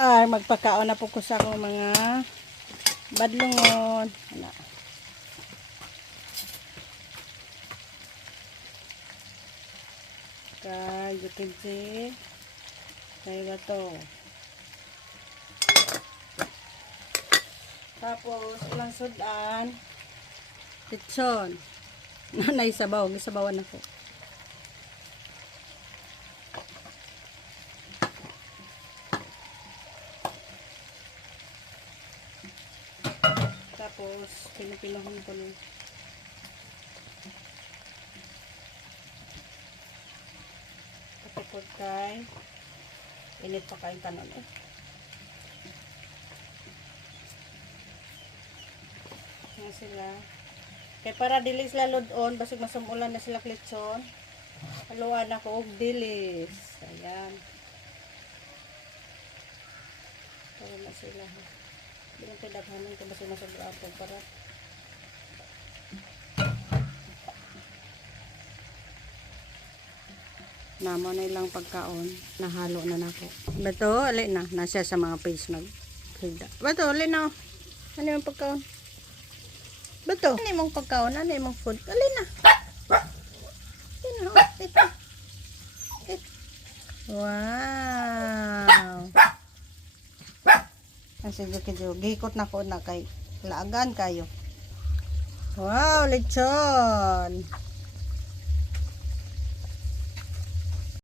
Magpakaon na po ko sa akong mga badlongon. Ana. Kay Yukinji. Kay bato. Tapos ilang sudan. Kitson. Nanay sabaw, gisabawan ako. Tapos pinupinahon ko nun. Tapos kay init pa kain tanon eh. Nga sila. Kaya para dilis sila lodon, basig masumulan na sila klitson. Haluan ako og dilis. Ayan. Para na sila. Hindi lang pinaghanan ko basig masobra ako para namo na ilang pagkaon. Nahalo na nako. Bato, ali na. Nasa sa mga page nag. Bato, ali na. Ano yung pagkaon? Bato, ano yung pagkaon? Ano yung food? Ali na. Ito. Wow. Kasi gikot na ko na kay laagan kayo. Wow, lechon.